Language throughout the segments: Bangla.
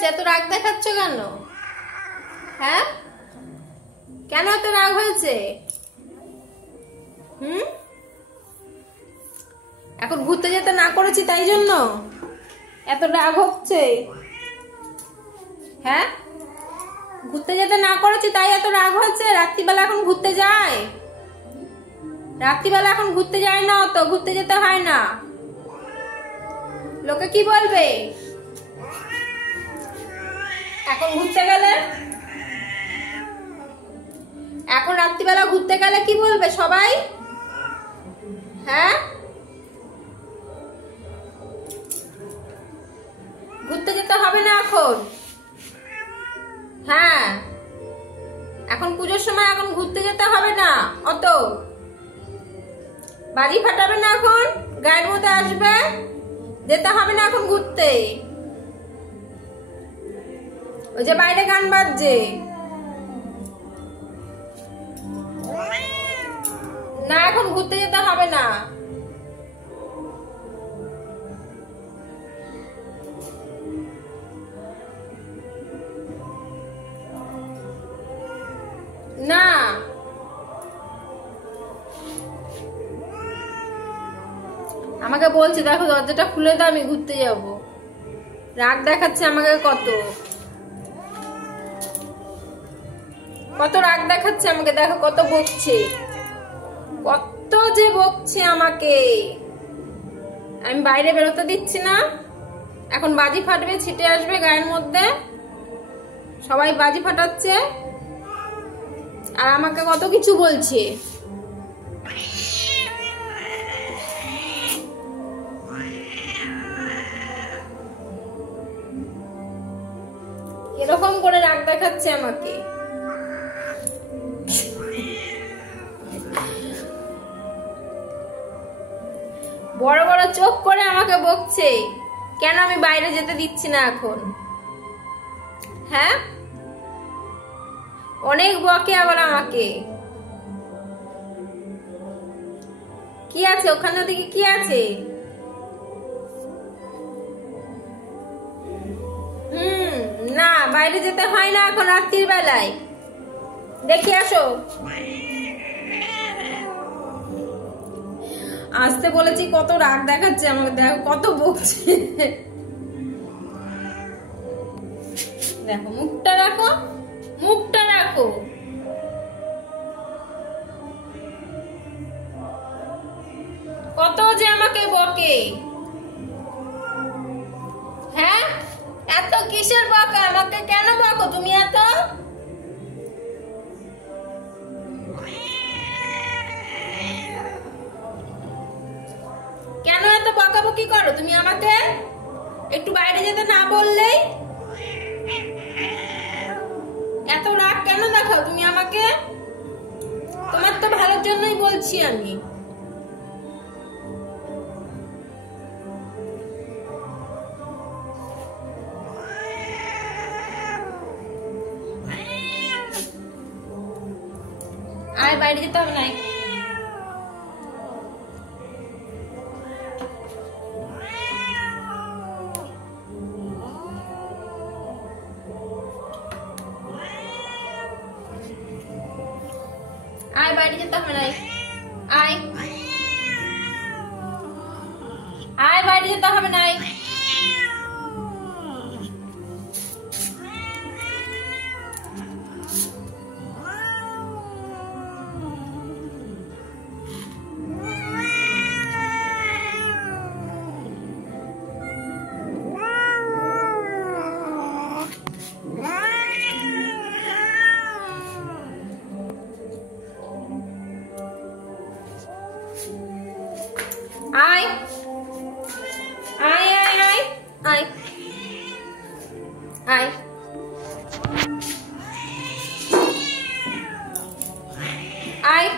হয়েছে? এত রাগ দেখাচ্ছ কেন? হ্যাঁ, কেন এত রাগ হয়েছে? এখন ঘুরতে যেতে না করেছি তাই জন্য এত রাগ হচ্ছে? হ্যাঁ, ঘুরতে যেতে না করেছি তাই এত রাগ হচ্ছে? রাত্রিবেলা এখন ঘুরতে যায়? রাত্রিবেলা এখন ঘুরতে যায় না, তো ঘুরতে যেতে হয় না। লোকে কি বলবে এখন ঘুরতে গেলে? এখন রাত্রিবেলা ঘুরতে গেলে কি বলবে সবাই? হ্যাঁ, ঘুরতে যেতে হবে না এখন। হ্যাঁ, এখন পুজোর সময় এখন ঘুরতে যেতে হবে না, অত বাজি ফাটাবে না, এখন গায়ের মধ্যে আসবে, যেতে হবে না এখন ঘুরতে। ওই যে বাইরে গান বাজছে, না এখন ঘুরতে যেতে হবে না। না, আমাকে বলছে দেখো দরজাটা খুলে দাও, আমি ঘুরতে যাব। রাগ দেখাচ্ছে আমাকে, কত কত রাগ দেখাচ্ছে আমাকে, দেখো কত বকছে, কত যে বকছে আমাকে। আমি বাইরে বেরোতে দিচ্ছি না, এখন বাজি ফাটবে, ছিটে আসবে গায়ের মধ্যে, সবাই বাজি ফাটাচ্ছে আর আমাকে কত কিছু বলছে। এরকম করে রাগ দেখাচ্ছে আমাকে। বড় বড় চোখ করে আমাকে বকছে, কেন আমি বাইরে যেতে দিচ্ছি না এখন। হ্যাঁ, অনেক বকে আবার আমাকে। কি আছে ওখানে, ওদিকে কি আছে? না, বাইরে যেতে হয় না এখন রাত্রির বেলায়। দেখি আসো, আসতে বলেছি, কত রাগ দেখাচ্ছে আমাকে, দেখো কত বকছে। দেখো মুখটা রাখো, মুখটা রাখো। কত যে আমাকে বকে। হ্যাঁ, এত কিসের বকা? আমাকে কেন বকো তুমি এত? কেন এত বকাবকি করো তুমি আমাকে? একটু বাইরে যেতে না বললেই এত রাগ কেন দেখাও তুমি আমাকে? তোমার তো ভালোর জন্যই বলছি আমি। আয়, বাইরে যেতে হবে না। আয়, বাইরে যেতে হবে না। আয়, আয়, বাইরে যেতে হবে না। আয়, আয়, আয়, আয়, আয়, আয়, আয়,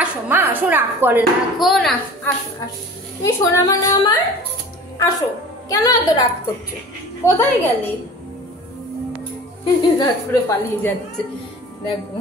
আসো মা, আসো, রাগ করে রাখো না, আসো আসো, তুমি সোনা মানে আমার, আসো। কেন এত রাগ করছো? কোথায় গেলে? রাগ করে পালিয়ে যাচ্ছে, দেখো।